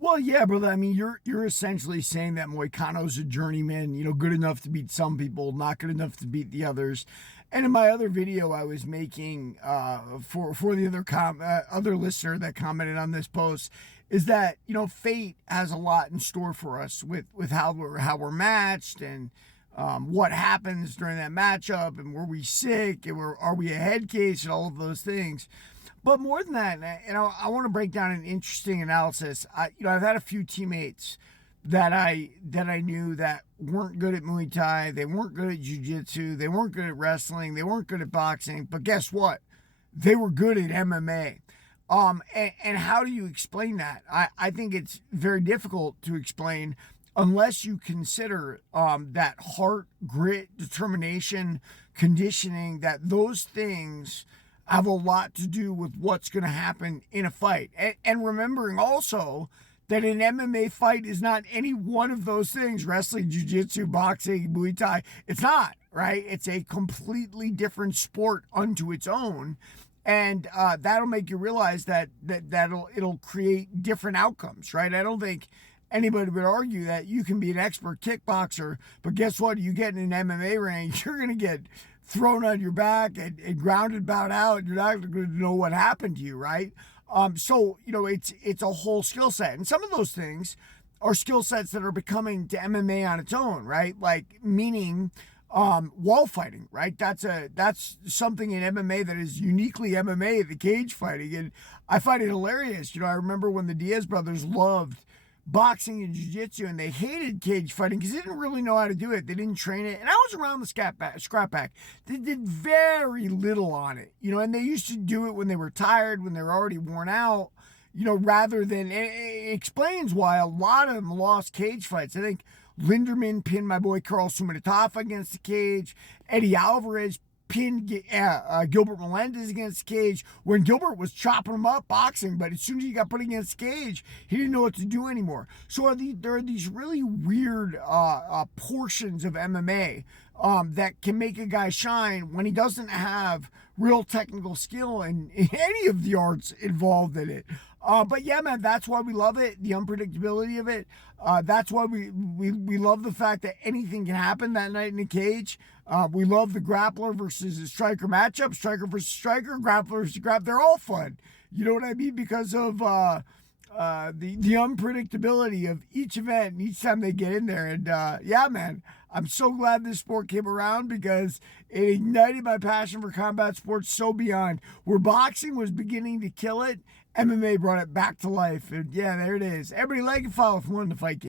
Well, yeah, brother. I mean, you're essentially saying that Moicano's a journeyman, good enough to beat some people, not good enough to beat the others. And in my other video I was making for the other listener that commented on this post is that fate has a lot in store for us with how we're matched and what happens during that matchup and were we sick and are we a head case and all of those things. But more than that, I want to break down an interesting analysis. I've had a few teammates that I knew that weren't good at Muay Thai, they weren't good at Jiu-Jitsu, they weren't good at wrestling, they weren't good at boxing. But guess what? They were good at MMA. And how do you explain that? I think it's very difficult to explain unless you consider that heart, grit, determination, conditioning, that those things have a lot to do with what's going to happen in a fight. And remembering also that an MMA fight is not any one of those things: wrestling, jiu-jitsu, boxing, Muay Thai. It's not, right? It's a completely different sport unto its own. And that'll make you realize it'll create different outcomes, right? I don't think anybody would argue that you can be an expert kickboxer, but guess what? You get in an MMA ring, you're going to get thrown on your back and grounded about out. You're not going to know what happened to you, right? So it's a whole skill set, and some of those things are skill sets that are becoming to MMA on its own, right? Like meaning wall fighting, right? That's something in MMA that is uniquely MMA, the cage fighting, and I find it hilarious. I remember when the Diaz brothers loved boxing and jiu-jitsu and they hated cage fighting because they didn't really know how to do it. They didn't train it. And I was around the scrap back. They did very little on it, and they used to do it when they were tired, when they were already worn out, rather than, it explains why a lot of them lost cage fights. I think Linderman pinned my boy Carl Sumitatafa against the cage. Eddie Alvarez pinned Gilbert Melendez against the cage when Gilbert was chopping him up boxing, but as soon as he got put against the cage, he didn't know what to do anymore. So there are these really weird portions of MMA that can make a guy shine when he doesn't have real technical skill in any of the arts involved in it. But yeah, man, that's why we love it, the unpredictability of it. That's why we love the fact that anything can happen that night in the cage. We love the grappler versus the striker matchup, striker versus striker, grappler versus grappler. They're all fun. You know what I mean? Because of the unpredictability of each event and each time they get in there. And yeah, man, I'm so glad this sport came around because it ignited my passion for combat sports so beyond. Where boxing was beginning to kill it, MMA brought it back to life. And yeah, there it is. Everybody like and follow if you want to fight.